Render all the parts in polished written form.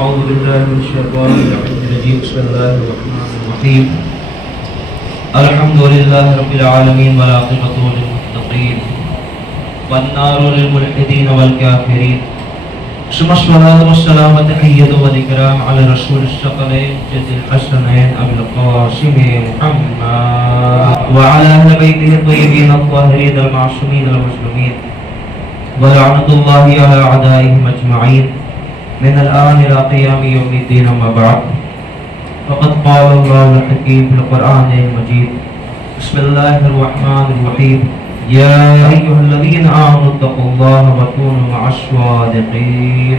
أعوذ بالله من الشيطان الرجيم بسم الله الرحمن الرحيم الحمد لله رب العالمين والعاقبة للمتقين والنار للملحدين والكافرين ثم الصلاة والسلام والتحية والإكرام على رسول الثقلين جد الحسنين أبي القاسم محمد وعلى أهل بيته الطيبين الطاهرين المعصومين المظلومين ولعنة الله على أعدائهم أجمعين من الآن إلى قيام يوم الدين. أما بعد فقد قال الله الحكيم في القرآن المجيد بسم الله الرحمن الرحيم يا أيها الذين آمنوا اتقوا الله وكونوا مع الصادقين.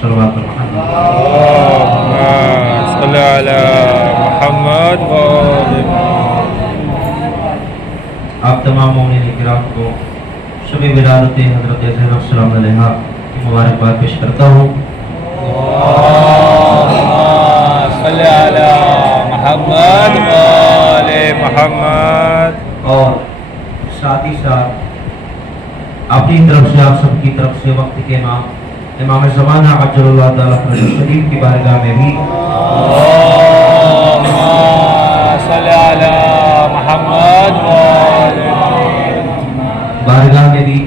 صلوات محمد صلی علی محمد آپ تمام مومنین کرام کو شب ولادت حضرت زینب سلام علیہا کی مبارکباد پیش کرتا ہوں. صلی علی محمد وآل محمد. اور ساتھ ہی ساتھ اپنی طرف سے آپ سب کی طرف سے وقت کے امام زمانہ عجل اللہ تعالیٰ شریف کی بارگاہ میں بھی صلی علی محمد وآل بارگاہ میں بھی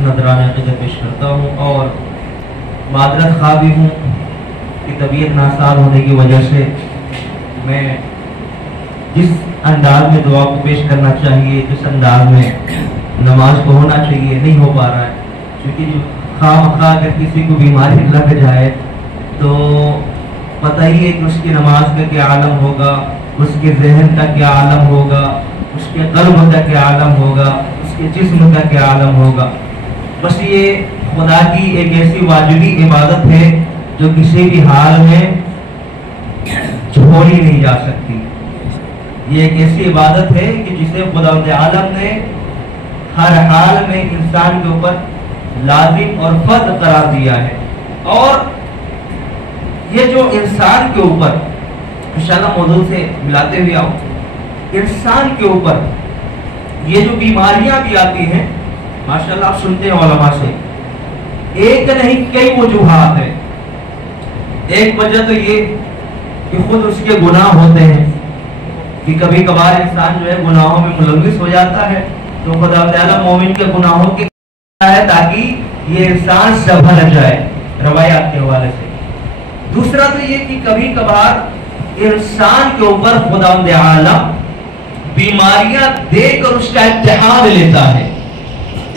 نذرانہ عقیدت پیش کرتا ہوں. اور معذرت خواہ بھی ہوں کہ طبیعت ناساز ہونے کی وجہ سے میں جس انداز میں دعا کو پیش کرنا چاہیے، جس انداز میں نماز کو ہونا چاہیے، نہیں ہو پا رہا ہے. کیونکہ جو خواہ مخواہ اگر کسی کو بیماری لگ جائے تو پتہ ہی ہے کہ اس کی نماز کا کیا عالم ہوگا، اس کے ذہن کا کیا عالم ہوگا، اس کے قلب کا کیا عالم ہوگا، اس کے جسم کا کیا عالم ہوگا. بس یہ خدا کی ایک ایسی واجبی عبادت ہے جو کسی بھی حال میں چھوڑی نہیں جا سکتی. یہ ایک ایسی عبادت ہے کہ جسے خداوند عالم نے ہر حال میں انسان کے اوپر لازم اور فرض قرار دیا ہے. اور یہ جو انسان کے اوپر انشاءاللہ موضوع سے ملاتے ہوئے آؤ، انسان کے اوپر یہ جو بیماریاں بھی آتی ہیں ماشاءاللہ آپ سنتے ہیں علماء سے، ایک نہیں کئی وجوہات ہیں. ایک وجہ تو یہ کہ خود اس کے گناہ ہوتے ہیں کہ کبھی کبھار انسان جو ہے گناہوں میں ملوث ہو جاتا ہے، تو خدا تعالیٰ مومن کے گناہوں کے ہے تاکہ یہ انسان سنبھل جائے روایات کے حوالے سے. دوسرا تو یہ کہ کبھی کبھار انسان کے اوپر خداوند عالم بیماریاں دے کر اس کا امتحان لیتا ہے.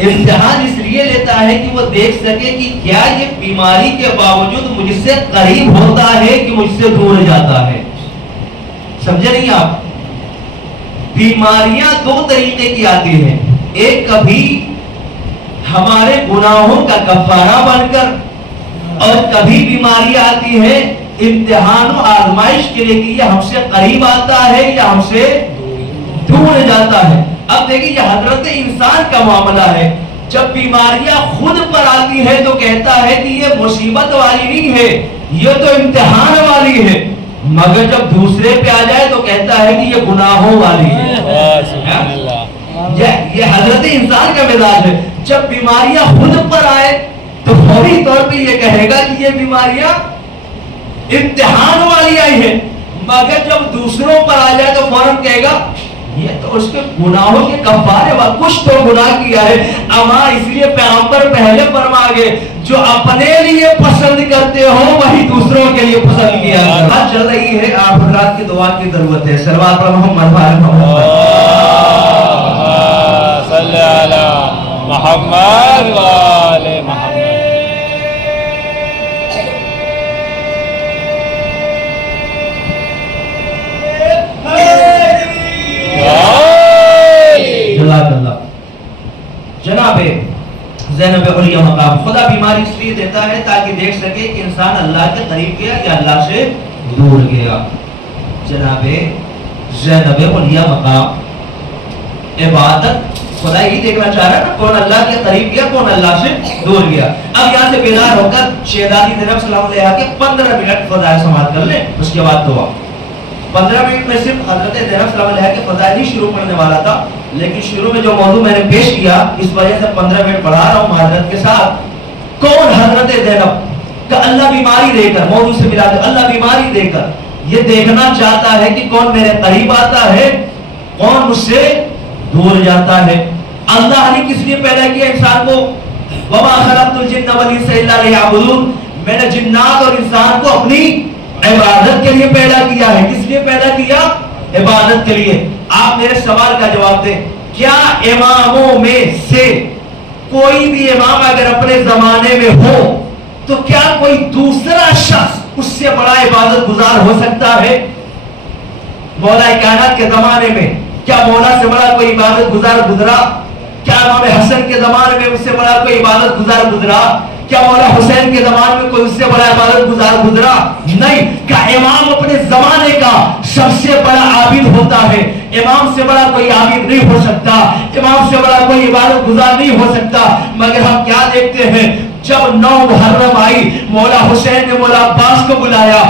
امتحان اس لیے لیتا ہے کہ وہ دیکھ سکے کہ کیا یہ بیماری کے باوجود مجھ سے قریب ہوتا ہے کہ مجھ سے دور جاتا ہے. سمجھے نہیں آپ؟ بیماریاں دو طریقے کی آتی ہیں، ایک کبھی ہمارے گناہوں کا کفارہ بن کر، اور کبھی بیماری آتی ہے امتحان و آزمائش کے لیے کہ یہ ہم سے قریب آتا ہے یا ہم سے دور جاتا ہے. اب دیکھیں یہ حضرت انسان کا معاملہ ہے. جب بیماریاں خود پر آتی ہے تو کہتا ہے کہ یہ مصیبت والی نہیں ہے، یہ تو امتحان والی ہے. مگر جب دوسرے پہ آ جائے تو کہتا ہے کہ یہ گناہوں والی ہے. یہ حضرت انسان کا مزاج ہے. جب بیماریاں خود پر آئے تو فوری طور پہ یہ کہے گا کہ یہ بیماریاں امتحان والی آئی ہے. مگر جب دوسروں پر آ جائے تو فوراً کہے گا یہ تو اس کے گناہوں کے کفارے کچھ تو گناہ کیا ہے. اما اس لیے پیغمبر پہلے فرما گئے جو اپنے لیے پسند کرتے ہو وہی دوسروں کے لیے پسند کیا. بات چل رہی ہے، آپ حضرات کی دعا کی ضرورت ہے. صلوات محمد صلی علی محمد وآل محمد. جناب زینب علیہ مقام. خدا بیماری اس لیے دیتا ہے تاکہ دیکھ سکے کہ انسان اللہ کے قریب گیا یا اللہ سے دور گیا. جناب زینب علیہ مقام عبادت خدا ہی دیکھنا چاہ رہا ہے نا، کون اللہ کے قریب گیا، کون اللہ سے دور گیا. اب یہاں سے بیدار ہو کر شہزادی زینب سلام علیہا کے 15 منٹ خدا سماعت کر لیں، اس کے بعد دعا. 15 منٹ میں صرف حضرت زینب سلام علیہا کے فضائل ہی شروع کرنے والا تھا، لیکن شروع میں جو موضوع میں نے پیش کیا اس وجہ سے 15 منٹ بڑھا رہا ہوں معذرت کے ساتھ. کون حضرت زینب؟ کہ اللہ بیماری دے کر، موضوع سے ملا دے، اللہ بیماری دے کر یہ دیکھنا چاہتا ہے کہ کون میرے قریب آتا ہے، کون مجھ سے دور جاتا ہے۔ اللہ نے کس لیے پیدا کیا انسان کو؟ وَمَا خَلَقْتُ الْجِنَّ وَالْإِنسَ إِلَّا لِيَعْبُدُونَ، میں نے جنات اور انسان کو اپنی عبادت کے لیے پیدا کیا ہے۔ کس لیے پیدا کیا؟ عبادت کے لیے۔ آپ میرے سوال کا جواب دیں، کیا اماموں میں سے کوئی بھی امام اگر اپنے زمانے میں ہو تو کیا کوئی دوسرا شخص اس سے بڑا عبادت گزار ہو سکتا ہے؟ مولا کائنات کے زمانے میں کیا مولا سے بڑا کوئی عبادت گزار گزرا؟ کیا امام حسن کے زمانے میں اس سے بڑا کوئی عبادت گزار گزرا؟ کیا مولا حسین کے زمانے میں کوئی اس سے بڑا عبادت گزار گزرا؟ نہیں۔ کہ امام اپنے زمانے کا سب سے بڑا عابد ہوتا ہے، امام سے بڑا کوئی عابد نہیں ہو سکتا، امام سے بڑا کوئی عبادت گزار نہیں ہو سکتا۔ مگر ہم کیا دیکھتے ہیں، جب 9 محرم آئی، مولا حسین نے مولا عباس کو بلایا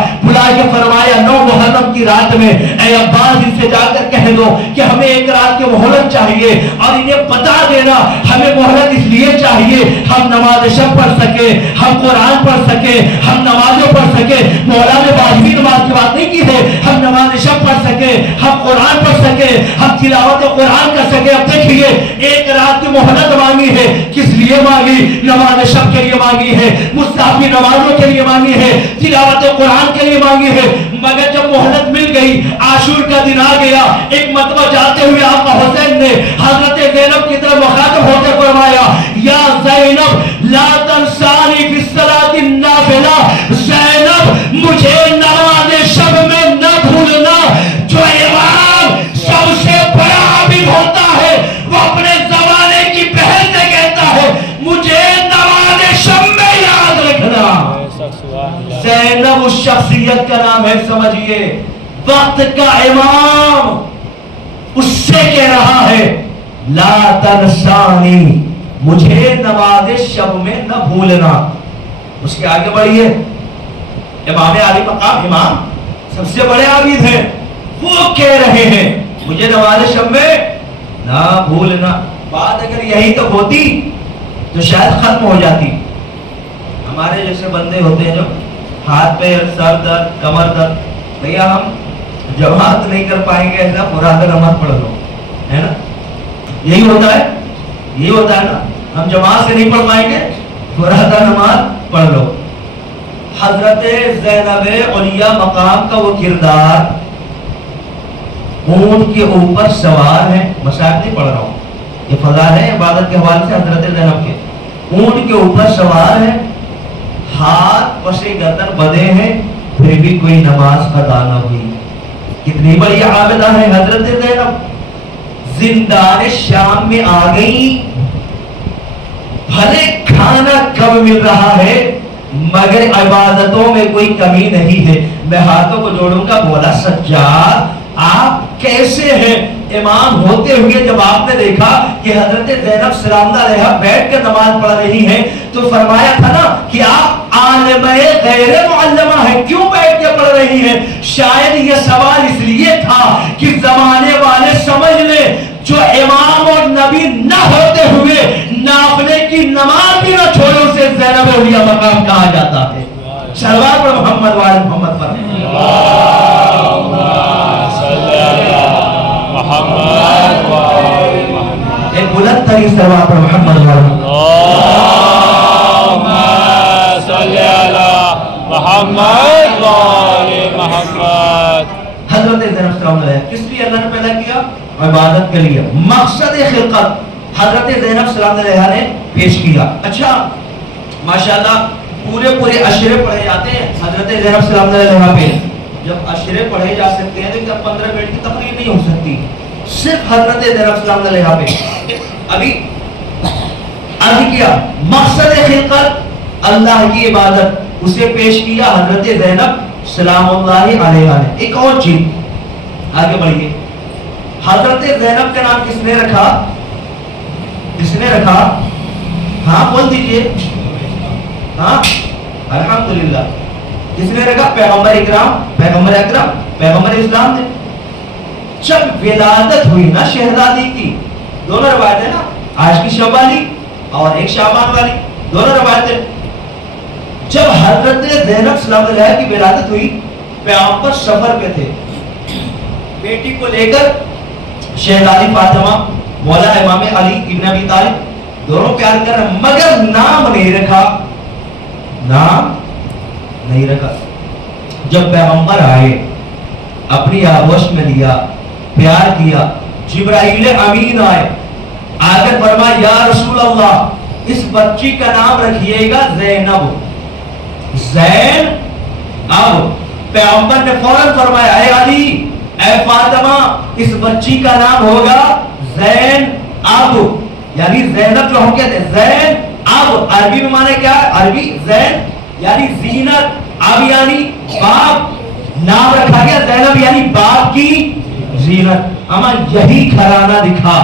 کے فرمایا 9 محرم کی رات میں اے عباس ان سے جا کر کہہ دو کہ ہمیں ایک رات کی مہلت چاہیے، اور انہیں بتا دینا ہمیں مہلت اس لیے چاہیے ہم نماز شب پڑھ سکے، ہم قرآن پڑھ سکے، ہم نمازیں پڑھ سکے۔ مولا نے واجبی نماز کی بات نہیں کی ہے، ہم نماز شب پڑھ سکے، ہم قرآن پڑھ سکے، ہم تلاوت قرآن کر سکے۔ اب دیکھیے ایک رات کی مہلت مانگی ہے، کس لیے مانگی؟ نماز شب کے لیے مانگی ہے، مستحبی نمازوں کے لیے مانگی ہے، تلاوت قرآن کے لیے مانگی ہے۔ مگر جب مہلت مل گئی، عاشور کا دن آ گیا، ایک مرتبہ جاتے ہوئے آقا حسین نے حضرت زینب کی طرف مخاطب ہوتے فرمایا یا زینب لا تنسانی فی الصلاۃ النافلہ، زینب مجھے نماز شب میں نہ بھولنا۔ جو امام سب سے بڑا عابد ہوتا ہے وہ اپنے زمانے کی بہن سے کہتا ہے مجھے شب میں یاد رکھنا۔ زینب اس شخصیت کا نام ہے، سمجھئے وقت کا امام اس سے کہہ رہا ہے لا تنسانی، مجھے نماز شب میں نہ بھولنا۔ اس کے آگے بڑھئے، امام علی مقام امام سب سے بڑے عابد ہیں، وہ کہہ رہے ہیں مجھے نماز شب میں نہ بھولنا۔ بات اگر یہی تو ہوتی تو شاید ختم ہو جاتی۔ ہمارے جیسے بندے ہوتے ہیں جو ہاتھ پہ سر درد، کمر درد، بھیا ہم جماعت نہیں کر پائیں گے، ایسا مراد نماز پڑھ لو، ہے نا؟ یہی ہوتا ہے، یہی ہوتا ہے نا، ہم جماعت سے نہیں پڑھ پائیں گے، مراد نماز پڑھ لو۔ حضرت زینب علیہ مقام کا وہ کردار، اونٹ کے اوپر سوار ہے، مسائل نہیں پڑھ رہا ہوں، یہ فضا ہے عبادت کے حوالے سے حضرت زینب کے، اونٹ کے اوپر سوار ہے، ہاتھ پسے گردن بدے ہیں، پھر بھی کوئی نماز ادا نہ ہوئی۔ کتنی بڑی عابدہ ہے حضرت زینب، زندان شام میں آ گئی، بھلے کھانا کم مل رہا ہے مگر عبادتوں میں کوئی کمی نہیں ہے۔ میں ہاتھوں کو جوڑوں گا، مولا سجاد آپ کیسے ہیں؟ امام ہوتے ہوئے جب آپ نے دیکھا کہ حضرت زینب سلام اللہ علیہا بیٹھ کر نماز پڑھ رہی ہیں تو فرمایا تھا نا کہ آپ عالمہ غیر معلمہ ہیں، کیوں بیٹھ کے پڑھ رہی ہیں؟ شاید یہ سوال اس لیے تھا کہ زمانے والے سمجھ لیں جو امام اور نبی نہ ہوتے ہوئے نافلے کی نماز بھی نہ چھوڑے اسے زینب علیہ مقام کہا جاتا ہے۔ صلوات پر محمد وعلی محمد پر ایک بلند ترین صلوات پر محمد وعلی محمد۔ حضرت زینب سلام علیہ کس لیے اللہ نے پیدا کیا؟ عبادت کے لیے۔ مقصد خلقت حضرت زینب سلام علیہ نے پیش کیا۔ اچھا ماشاءاللہ پورے اشرے پڑھے جاتے ہیں حضرت زینب سلام علیہ پہ۔ جب اشرے پڑھے جا سکتے ہیں تو کیا 15 منٹ کی تقریر نہیں ہو سکتی؟ صرف حضرت زینب سلام علیہ پہ ابھی عرض کیا مقصد خلقت اللہ کی عبادت، اسے پیش کیا حضرت زینب سلام اللہ علیہ نے۔ ایک اور چیز آگے بڑھیے، حضرت زینب کا نام کس نے رکھا؟ کس نے رکھا؟ ہاں بول دیجئے، ہاں الحمدللہ کس نے رکھا؟ پیغمبر اکرام، پیغمبر اکرم، پیغمبر اسلام نے۔ جب ولادت ہوئی نا شہزادی کی، دونوں روایتیں نا، آج کی شب والی اور ایک شعبان والی، دونوں روایتیں، جب حضرت زینب سلام اللہ کی ولادت ہوئی، پیغمبر سفر پہ تھے، بیٹی کو لے کر شہزادی فاطمہ مولا امام علی ابن ابی طالب دونوں پیار کر رہے، مگر نام نہیں رکھا، نام نہیں رکھا۔ جب پیغمبر آئے، اپنی آغوش میں لیا، پیار کیا، جبرائیل امین آئے، آ کر فرمایا یا رسول اللہ اس بچی کا نام رکھیے گا زینب، زین اب۔ پیغمبر نے فوراً فرمایا اے علی اے فاطمہ اس بچی کا نام ہوگا زین اب، یعنی زینب جو ہم کہتے ہیں زین اب عربی میں معنی کیا ہے؟ عربی زین یعنی زینت، اب یعنی باپ، نام رکھا گیا زینب یعنی باپ کی زینت۔ اما یہی گھرانہ دکھا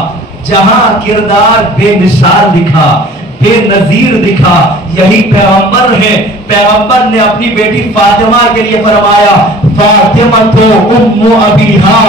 جہاں کردار بے مثال دکھا، بے نظیر دکھا، یہی پیغمبر ہے۔ پیغمبر نے اپنی بیٹی فاطمہ کے لیے فرمایا فاطمہ تو ام ابیہا،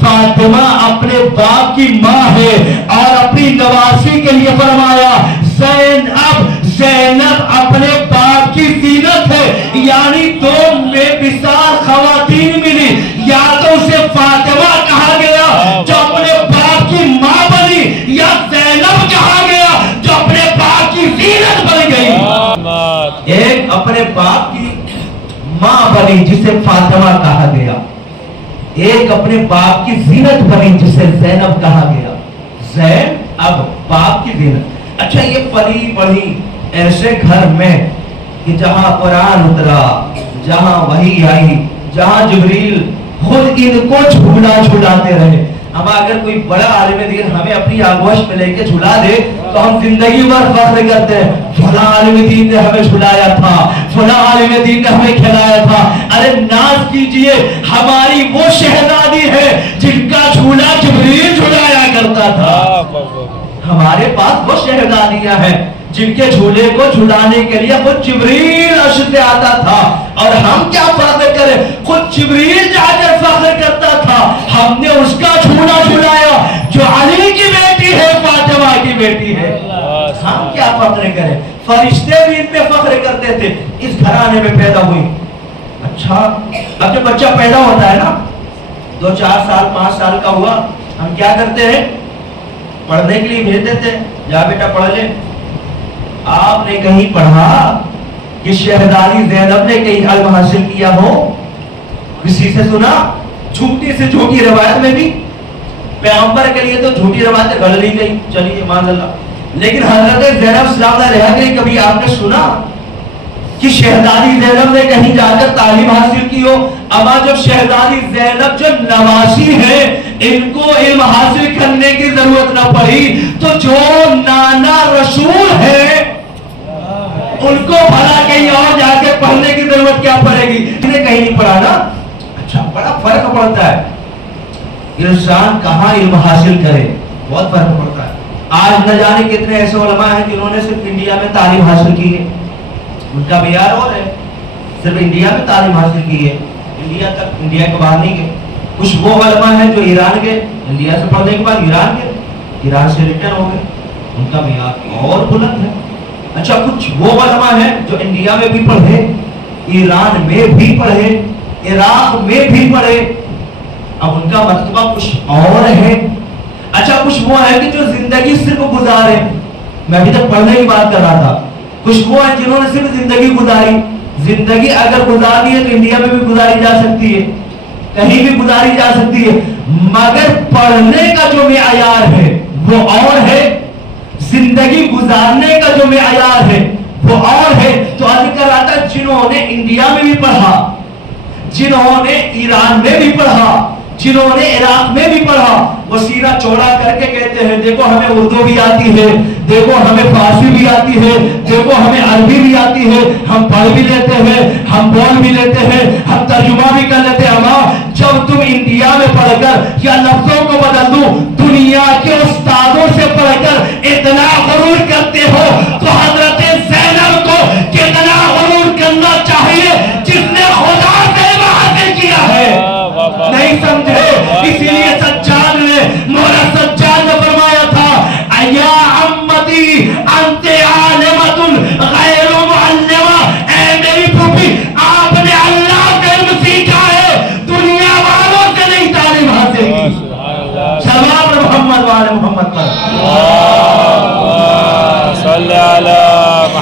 فاطمہ اپنے باپ کی ماں ہے، اور اپنی نواسی کے لیے فرمایا زینب اپنے باپ کی زینت ہے، یعنی دو بے مثال خواتین ملی، یا تو اسے فاطمہ کہا گیا جو اپنے باپ کی ماں بنی، یا زینب کہا گیا جو اپنے باپ کی زینت بن گئی۔ ایک اپنے باپ کی ماں بنی جسے فاطمہ کہا گیا، ایک اپنے باپ کی زینت بنی جسے زینب کہا گیا، زین اب باپ کی زینت۔ اچھا یہ پلی بڑھی ایسے گھر میں کہ جہاں قرآن اترا، جہاں وحی آئی، جہاں جبریل خود ان کو جھولا جھولاتے رہے۔ ہم اگر کوئی بڑا عالم دین ہمیں اپنی آغوش میں لے کے جھولا دے تو ہم زندگی بھر فخر کرتے ہیں فلاں عالم دین نے ہمیں جھلایا تھا، فلاں عالم دین نے ہمیں کھلایا تھا۔ ارے ناز کیجئے ہماری وہ شہزادی ہے جن کا جھولا جبریل جھلایا کرتا تھا۔ ہمارے پاس وہ شہزادیاں ہیں جن کے جھولے کو جھلانے کے لیے خود جبریل عرش سے آتا تھا، اور ہم کیا فخر کریں، خود جبریل جا کر فخر کرتا تھا ہم نے اس کا جھولا جھلایا جو علی کی بیٹی ہے، فاطمہ کی بیٹی ہے۔ ہم کیا فخر کریں، فرشتے بھی ان پہ فخر کرتے تھے، اس گھرانے میں پیدا ہوئی۔ اچھا اب جب بچہ پیدا ہوتا ہے نا 2-4 سال 5 سال کا ہوا، ہم کیا کرتے ہیں، پڑھنے کے لیے بھیج دیتے ہیں، جا بیٹا پڑھ لے۔ آپ نے کہیں پڑھا کہ شہزادی زینب نے کہیں علم حاصل کیا ہو؟ کسی سے سنا؟ جھوٹی سے جھوٹی روایت میں بھی پیغمبر کے لیے تو جھوٹی روایتیں گڑھ لی گئی، چلیے مان اللہ، لیکن حضرت زینب سلام اللہ رہ گئی، کبھی آپ نے سنا کہ شہزادی زینب نے کہیں جا کر تعلیم حاصل کی ہو؟ اما جب شہزادی زینب جو نواسی ہے ان کو علم حاصل کرنے کی ضرورت نہ پڑی تو جو نانا رسول ہے ان کو بھلا کہیں اور جا کے پڑھنے کی ضرورت کیا پڑے گی؟ انہیں کہیں نہیں پڑھا نا۔ اچھا بڑا فرق پڑتا ہے انسان کہاں علم حاصل کرے، بہت فرق پڑتا ہے۔ آج نہ جانے کتنے ایسے علماء ہیں جنہوں نے صرف انڈیا میں تعلیم حاصل کی ہے، ان کا معیار اور ہے، صرف انڈیا میں تعلیم حاصل کی ہے، انڈیا تک، انڈیا کے باہر نہیں گئے۔ کچھ وہ علماء ہیں جو ایران گئے، انڈیا سے پڑھنے کے بعد ایران گئے، ایران سے ریٹرن ہو گئے، ان کا معیار اور بلند ہے۔ اچھا کچھ وہ علماء ہیں جو انڈیا میں بھی پڑھے، ایران میں بھی پڑھے، عراق میں بھی پڑھے، اب ان کا مرتبہ کچھ اور ہے۔ اچھا کچھ وہ ہے کہ جو زندگی صرف گزارے، میں ابھی تک پڑھنے کی بات کر رہا تھا، کچھ وہ ہیں جنہوں نے صرف زندگی گزاری۔ زندگی اگر گزارنی ہے تو انڈیا میں بھی گزاری جا سکتی ہے، کہیں بھی گزاری جا سکتی ہے، مگر پڑھنے کا جو معیار ہے وہ اور ہے، زندگی گزارنے کا جو معیار ہے وہ اور ہے۔ تو عرض کر رہا تھا جنہوں نے انڈیا میں بھی پڑھا، جنہوں نے ایران میں بھی پڑھا، جنہوں نے عراق میں بھی پڑھا، وہ سینہ چوڑا کر کے کہتے ہیں دیکھو ہمیں اردو بھی آتی ہے، دیکھو ہمیں فارسی بھی آتی ہے، دیکھو ہمیں عربی بھی آتی ہے، ہم پڑھ بھی لیتے ہیں، ہم بول بھی لیتے ہیں، ہم ترجمہ بھی کر لیتے ہیں۔ اما جب تم انڈیا میں پڑھ کر یا لفظوں کو بدل دوں دنیا کے استادوں سے پڑھ کر اتنا غرور کرتے ہو تو حضرت زینب کو کتنا غرور کرنا چاہیے جس نے خدا سے حاصل کیا ہے؟ نہیں سمجھے؟ اسی لیے سجاد نے، مولا سجاد نے فرمایا تھا یا عمتی انت عالمت غیر معلمہ، اے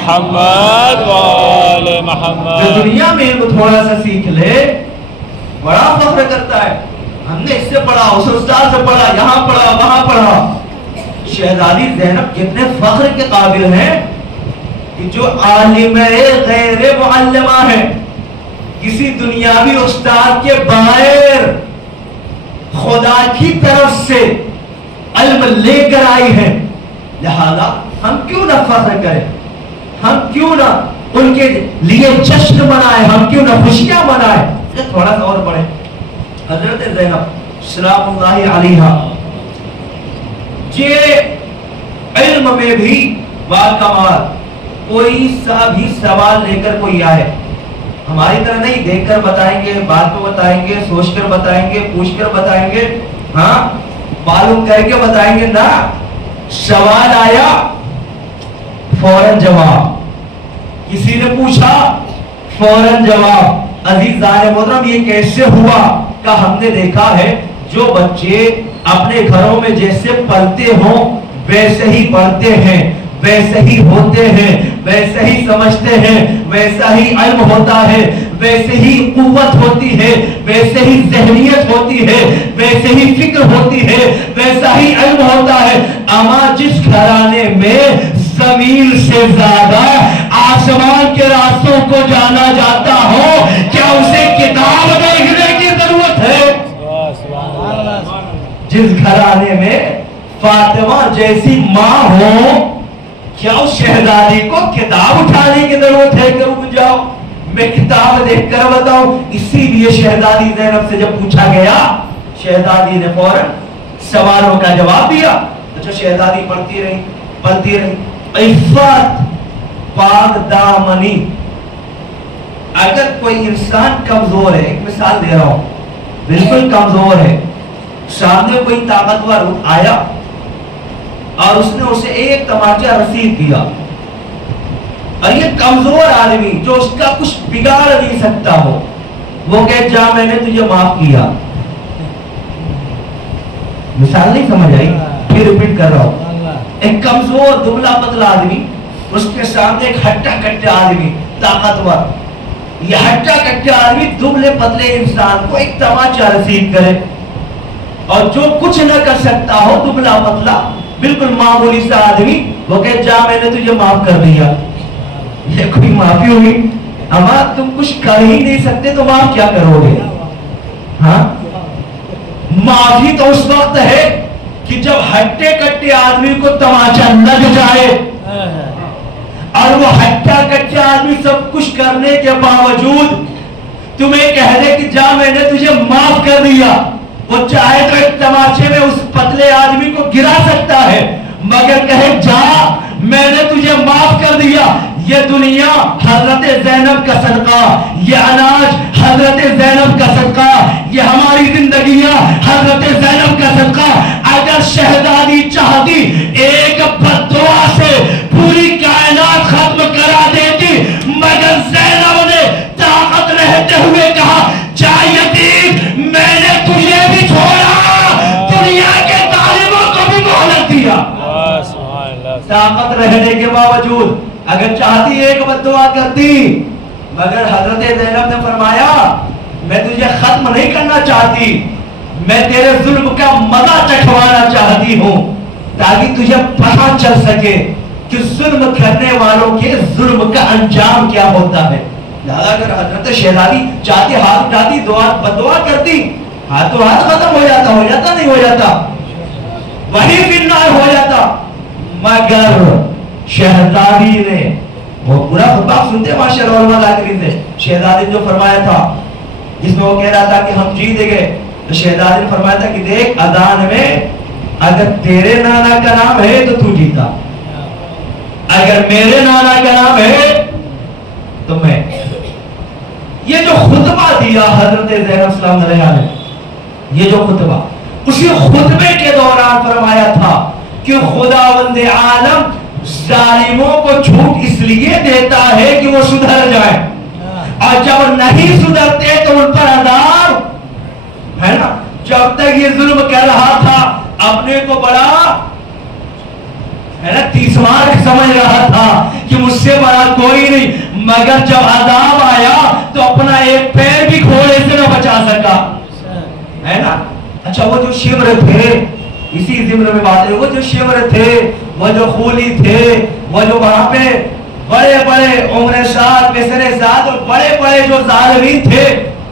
محمد وآل محمد. جو دنیا میں علم تھوڑا سا سیکھ لے بڑا فخر کرتا ہے، ہم نے اس سے پڑھا، اس استاد سے پڑھا، یہاں پڑھا، وہاں پڑھا. شہزادی زینب کتنے فخر کے قابل ہیں کہ جو عالم غیر معلمہ ہے، کسی دنیاوی استاد کے بغیر خدا کی طرف سے علم لے کر آئی ہے. لہذا ہم کیوں نہ فخر کریں، ہم کیوں نہ ان کے لیے جشن منائیں، ہم کیوں نہ خوشیاں منائیں. تھوڑا سا اور پڑھیں. حضرت زینب سلام اللہ علیہا یہ علم میں بھی باکمال، کوئی سا بھی سوال لے کر کوئی آئے، ہماری طرح نہیں دیکھ کر بتائیں گے، بات کو بتائیں گے، سوچ کر بتائیں گے، پوچھ کر بتائیں گے، ہاں معلوم کر کے بتائیں گے. نہ سوال آیا فوراً جواب، کسی نے پوچھا فوراً جواب. عزیزان محترم یہ کیسے ہوا کہ ہم نے دیکھا ہے جو بچے اپنے گھروں میں جیسے پلتے ہوں ویسے ہی پڑھتے ہیں، ویسے ہی ہوتے ہیں، ویسے ہی سمجھتے ہیں، ویسا ہی علم ہوتا ہے، ویسے ہی قوت ہوتی ہے، ویسے ہی ذہنیت ہوتی ہے، ویسے ہی فکر ہوتی ہے، ویسا ہی علم ہوتا ہے. اما جس گھرانے میں زمین سے زیادہ آسمان کے راستوں کو جانا جاتا ہو، کیا اسے کتاب دیکھنے کی ضرورت ہے؟ جس گھرانے میں فاطمہ جیسی ماں ہو، کیا اس شہزادی کو کتاب اٹھانے کی ضرورت ہے کہ رک جاؤ میں کتاب دیکھ کر بتاؤں؟ اسی لیے شہزادی زینب سے جب پوچھا گیا، شہزادی نے فوراً سوالوں کا جواب دیا. اچھا شہزادی پڑھتی رہی پڑھتی رہی. عفت پاک دامنی. اگر کوئی انسان کمزور ہے، ایک مثال دے رہا ہوں، بالکل کمزور ہے، سامنے کوئی طاقتور آیا اور اس نے اسے ایک تماچا رسید کیا، اور یہ کمزور آدمی جو اس کا کچھ بگاڑ نہیں سکتا ہو، وہ کہے جا میں نے تجھے معاف کیا. مثال نہیں سمجھ آئی؟ پھر ریپیٹ کر رہا ہوں. ایک کمزور دبلا پتلا آدمی، اس کے سامنے ایک ہٹا کٹا آدمی طاقتور، یہ ہٹا کٹا آدمی دبلے پتلے انسان کو ایک تماچا رسید کرے، اور جو کچھ نہ کر سکتا ہو دبلا پتلا بالکل معمولی سا آدمی، وہ کہے جا میں نے تجھے معاف کر دیا. یہ کوئی معافی ہوئی؟ اما تم کچھ کر ہی نہیں سکتے تو معاف کیا کرو گے؟ ہاں معافی تو اس وقت ہے کہ جب ہٹے کٹے آدمی کو تماچا لگ جائے، اور وہ ہٹا کٹا آدمی سب کچھ کرنے کے باوجود تمہیں کہہ دے کہ جا میں نے تجھے معاف کر دیا. وہ چاہے تو ایک تماچے میں اس پتلے آدمی کو گرا سکتا ہے، مگر کہے جا میں نے تجھے معاف کر دیا. یہ دنیا حضرت زینب کا صدقہ، یہ اناج حضرت زینب کا صدقہ، یہ ہماری زندگیاں حضرت زینب کا صدقہ. اگر شہزادی چاہتی ایک بددعا سے پوری کائنات ختم کرا دیتی، مگر زینب نے طاقت رہتے ہوئے کہا جا یتیم میں نے تجھے بھی چھوڑا، دنیا کے طالبوں کو بھی مہلت دیا. طاقت رہنے کے باوجود اگر چاہتی ایک بددعا کرتی، مگر حضرت زینب نے فرمایا میں تجھے ختم نہیں کرنا چاہتی، میں تیرے ظلم کا مزہ چکھوانا چاہتی ہوں تاکہ تجھے پتہ چل سکے کہ ظلم کرنے والوں کے ظلم کا انجام کیا ہوتا ہے. لہذا اگر حضرت شہزادی چاہتی ہاتھ اٹھاتی بددعا کرتی، ہاتھ تو ہاتھ ختم ہو جاتا نہیں ہو جاتا، وہی فنار ہو جاتا. مگر شہزادی نے وہ پورا خطبہ سنتے ماشاءاللہ علماء ذاکرین سے، شہزادی جو فرمایا تھا جس میں وہ کہہ رہا تھا کہ ہم جیت گئے، تو شہزادی نے فرمایا تھا کہ دیکھ اذان میں اگر تیرے نانا کا نام ہے تو تو جیتا، اگر میرے نانا کا نام ہے تو میں. یہ جو خطبہ دیا حضرت زینب سلام علیہا نے، یہ جو خطبہ، اسی خطبے کے دوران فرمایا تھا کہ خداوند عالم ظالموں کو جھوٹ اس لیے دیتا ہے کہ وہ سدھر جائیں، اور جب نہیں سدھرتے تو ان پر عذاب ہے نا. جب تک یہ ظلم کر رہا تھا اپنے کو بڑا ہے نا تیسمار سمجھ رہا تھا کہ کہ مجھ سے بڑا کوئی نہیں، مگر جب عذاب آیا تو اپنا ایک پیر بھی گھوڑے سے نہ بچا سکا، ہے نا؟ اچھا وہ جو شمر تھے، اسی ضمن میں بات ہے، وہ جو شمر تھے، وہ جو خولی تھے، وہ جو وہاں پہ بڑے بڑے عمر شاد مصر سعد اور بڑے بڑے جو ظالمین تھے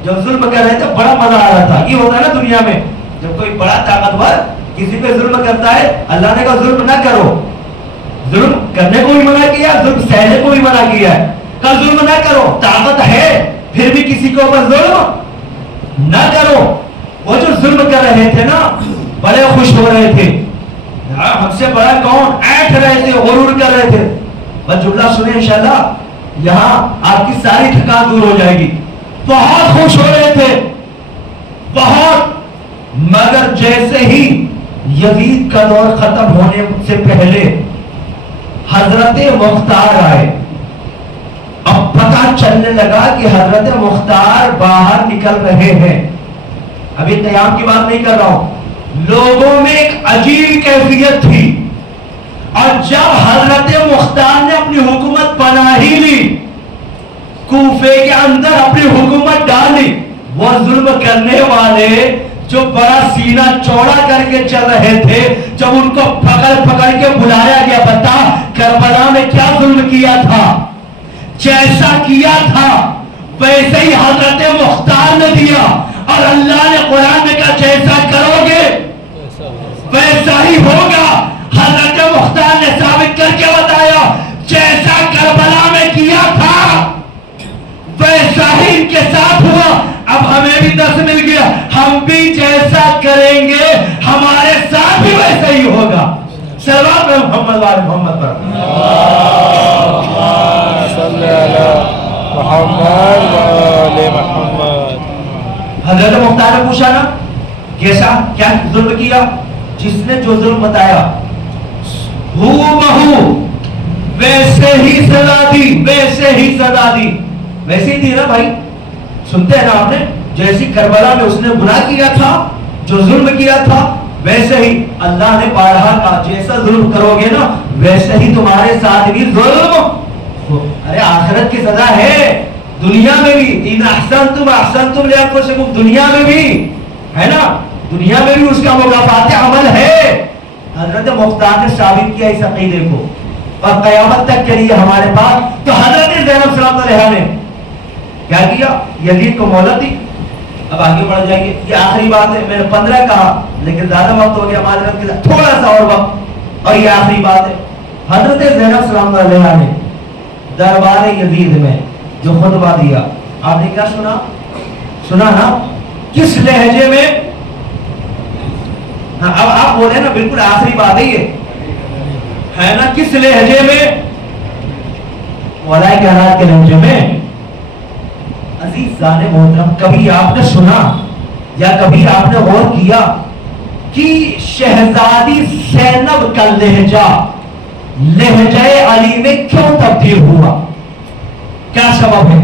جو ظلم کر رہے تھے، بڑا مزہ آ رہا تھا۔ یہ ہوتا ہے نا دنیا میں، جب کوئی بڑا طاقتور کسی پہ ظلم کرتا ہے، اللہ نے کہا ظلم نہ کرو، ظلم کرنے کو بھی منع کیا، ظلم سہنے کو بھی منع کیا ہے، کہا ظلم نہ کرو، طاقت ہے پھر بھی کسی کے اوپر ظلم نہ کرو۔ وہ جو ظلم کر رہے تھے نا بڑے خوش ہو رہے تھے، ہم سے بڑا کون، ایٹھ رہے تھے، غرور کر رہے تھے۔ بس جملہ سنیں انشاءاللہ، یہاں آپ کی ساری تھکان دور ہو جائے گی۔ بہت خوش ہو رہے تھے، بہت، مگر جیسے ہی یزید کا دور ختم ہونے سے پہلے حضرت مختار آئے، اب پتہ چلنے لگا کہ حضرت مختار باہر نکل رہے ہیں۔ ابھی قیام کی بات نہیں کر رہا ہوں، لوگوں میں ایک عجیب کیفیت تھی، اور جب حضرت مختار نے اپنی حکومت بنا ہی لی، کوفے کے اندر اپنی حکومت ڈالی، وہ ظلم کرنے والے جو بڑا سینہ چوڑا کر کے چل رہے تھے، جب ان کو پکڑ پکڑ کے بلایا گیا، بتا کربلا میں کیا ظلم کیا تھا، جیسا کیا تھا ویسے ہی حضرت مختار نے دیا، اور اللہ نے قرآن میں کہا جیسا کرو گے ویسا ہی ہوگا۔ حضرت مختار نے ثابت کر کے بتایا جیسا کربلا میں کیا تھا ویسا ہی ان کے ساتھ ہوا۔ اب ہمیں بھی درس مل گیا، ہم بھی جیسا کریں گے ہمارے ساتھ بھی ویسا ہی ہوگا۔ صلوات محمد وآل محمد پر صلی اللہ محمد وآل محمد۔ حضرت مختار نے پوچھا نا کیسا، کیا ظلم کیا؟ جس نے جو ظلم بتایا ہو بہو ویسے ہی سزا دی، ویسے ہی سزا دی، ویسے ہی دی نا بھائی، سنتے ہیں نا آپ نے، جیسی کربلا میں اس نے گناہ کیا تھا، جو ظلم کیا تھا، ویسے ہی اللہ نے بارہا کہا جیسا ظلم کرو گے نا ویسے ہی تمہارے ساتھ بھی ظلم۔ ارے آخرت کی سزا ہے، دنیا میں بھی، ان احسنتم احسنتم لانفسکم، دنیا میں بھی ہے نا، دنیا میں بھی اس کا مکافات عمل ہے۔ حضرت مختار نے ثابت کیا اس عقیدے کو، اور قیامت تک کے لیے ہمارے پاس۔ تو حضرت زینب سلام اللہ علیہا نے کیا کیا؟ یزید کو مہلت دی۔ اب آگے بڑھ جائیے، یہ آخری بات ہے، میں نے 15 کہا لیکن زیادہ وقت ہو گیا، معذرت کے ساتھ تھوڑا سا اور وقت، اور یہ آخری بات ہے۔ حضرت زینب سلام اللہ علیہا نے دربار یزید میں جو خطبہ دیا، آپ نے کیا سنا؟ سنا نا؟ کس لہجے میں؟ اب آپ بولے نا، بالکل آخری بات ہے یہ، ہے نا؟ کس لہجے میں؟ مولا کائنات کے لہجے میں۔ عزیز زانے محترم، کبھی آپ نے سنا یا کبھی آپ نے غور کیا کہ شہزادی زینب کا لہجہ لہجہ علی میں کیوں تبدیل ہوا؟ کیا سبب ہے؟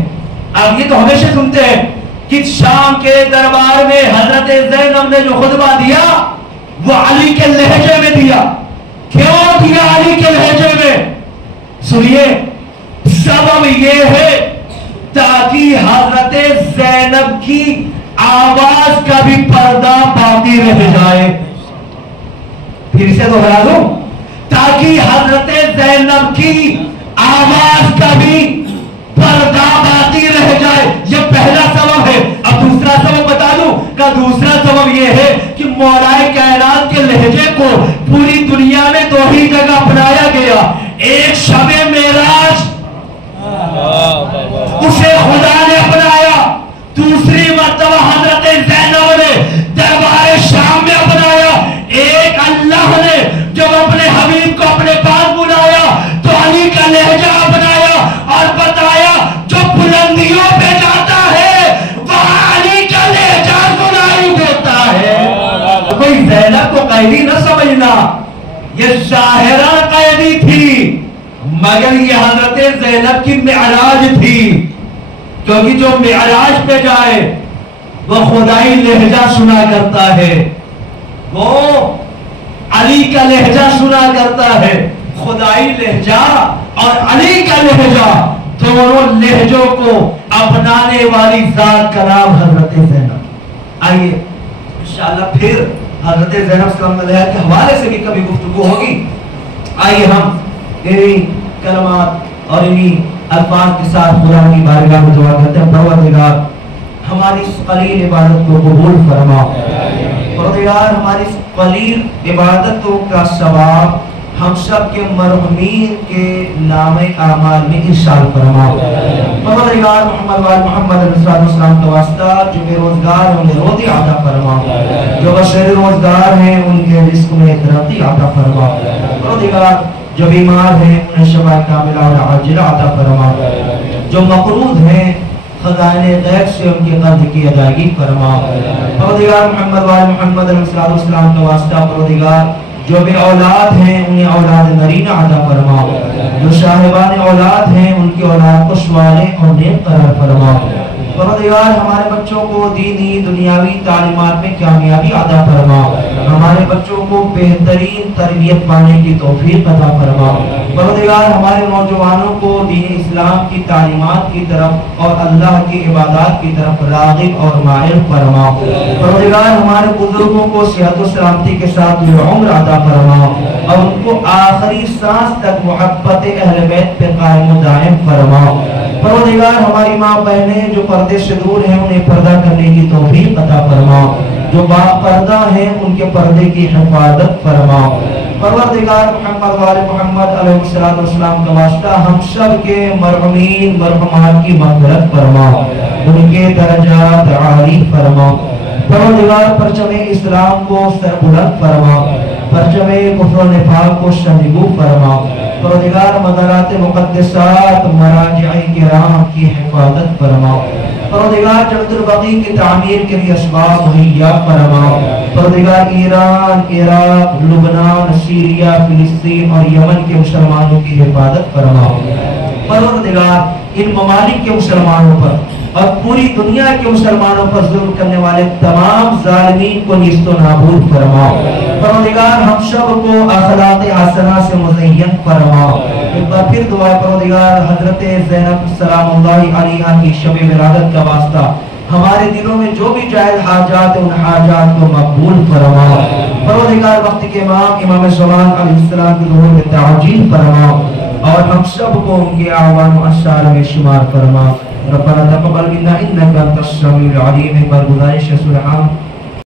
آپ یہ تو ہمیشہ سنتے ہیں کہ شام کے دربار میں حضرت زینب نے جو خطبہ دیا وہ علی کے لہجے میں دیا۔ کیوں دیا علی کے لہجے میں؟ سنیے، سبب یہ ہے تاکہ حضرت زینب کی آواز کا بھی پردہ باقی رہ جائے۔ پھر سے دوہرا دوں، تاکہ حضرت زینب کی آواز کا بھی پردہ باقی رہ جائے، یہ پہلا سبب ہے۔ اب دوسرا سبب بتا دوں کہ دوسرا سبب یہ ہے کہ مولا کائنات کے لہجے کو پوری دنیا میں دو ہی جگہ اپنایا گیا، ایک شب معراج اسے خدا نے اپنایا، دوسری مرتبہ حضرت زینب نے دربار شام میں اپنایا۔ ایک اللہ نے جب اپنے حبیب کو اپنے پاس بلایا تو علی کا لہجہ اپنایا اور بتایا جو بلندیوں پہ جاتا ہے وہاں علی کا لہجہ سنائی دیتا ہے۔ کوئی زینب کو قیدی نہ سمجھنا، یہ ظاہرہ قیدی تھی، مگر یہ حضرت زینب کی معراج تھی، کیونکہ جو معراج پہ جائے وہ خدائی لہجہ سنا کرتا ہے، وہ علی کا لہجہ سنا کرتا ہے، خدائی لہجہ اور علی کا لہجہ، دونوں لہجوں کو اپنانے والی ذات کا نام حضرت زینب۔ آئیے انشاءاللہ پھر حضرت زینب سلام علیہ کے حوالے سے بھی کبھی گفتگو ہوگی۔ آئیے ہم انہی کلمات اور انہی الفاظ کے ساتھ خدا کی بارگاہ میں دعا کرتے ہیں، پروردگار ہماری اس قلیل عبادت کو قبول فرما، پروردگار ہماری اس قلیل عبادتوں کا ثواب ہم سب کے مرحومین کے نام اعمال میں ارشاد فرما۔ پروردگار محمد وآل محمد علیہ السلام کا واسطہ جو بے روزگار ہیں انہیں روزی عطا فرما، جو بشر روزگار ہیں ان کے رزق میں ترقی عطا فرما، پروردگار جو بیمار ہیں انہیں شفا کاملہ اور عاجلہ عطا فرما، جو مقروض ہیں خزائن غیب سے ان کے قرض کی ادائیگی فرما، پروردگار محمد وآل محمد علیہ السلام کا واسطہ پروردگار جو بے اولاد ہیں انہیں اولاد نرینہ عطا فرما، جو صاحبان اولاد ہیں ان کی اولاد کو صالح اور نیک قرار فرما، پروردگار ہمارے بچوں کو دینی دنیاوی تعلیمات میں کامیابی عطا فرما، ہمارے بچوں کو بہترین تربیت پانے کی توفیق عطا فرما، پروردگار ہمارے نوجوانوں کو دین اسلام کی تعلیمات کی طرف اور اللہ کی عبادات کی طرف راغب اور مائل فرما، پروردگار ہمارے بزرگوں کو صحت و سلامتی کے ساتھ عمر عطا فرما اور ان کو آخری سانس تک محبت اہل بیت پہ قائم و دائم فرما، پروردگار ہماری ماں بہنیں جو پردے سے دور ہیں انہیں پردہ کرنے کی توفیق عطا فرما، جو با پردہ ہیں ان کے پردے کی حفاظت فرما، پروردگار محمد وآل محمد علیہ السلام کا واسطہ ہم سب کے مرحومین مرحومات کی مغفرت فرما، ان کے درجات عالی فرما، پروردگار پرچم اسلام کو سربلند فرما، پرچم کفر و نفاق کو شنگو فرما، پروردگار مزارات مقدسات مراجع کرام کی حفاظت فرما، پروردگار جنت البقیع کی تعمیر کے لیے اسباب مہیا فرما، پروردگار ایران، عراق، لبنان، سیریا، فلسطین اور یمن کے مسلمانوں کی حفاظت فرما، پروردگار ان ممالک کے مسلمانوں پر اور پوری دنیا کے مسلمانوں پر ظلم کرنے والے تمام ظالمین کو نیست و نابود فرما، پروردگار ہم سب کو اخلاق حسنہ سے مزین فرما، ایک بار پھر دعا پروردگار حضرت زینب سلام اللہ علیہا کی شب ولادت کا واسطہ ہمارے دلوں میں جو بھی جائز حاجات ان حاجات کو مقبول فرما، پروردگار وقت کے امام زمان علیہ السلام کی ظہور میں تعجیل فرما اور ہم سب کو ان کے اعوان و اشعار میں شمار فرما۔ ربنا تقبل منا انك انت السميع العليم، بر گزارش سبحان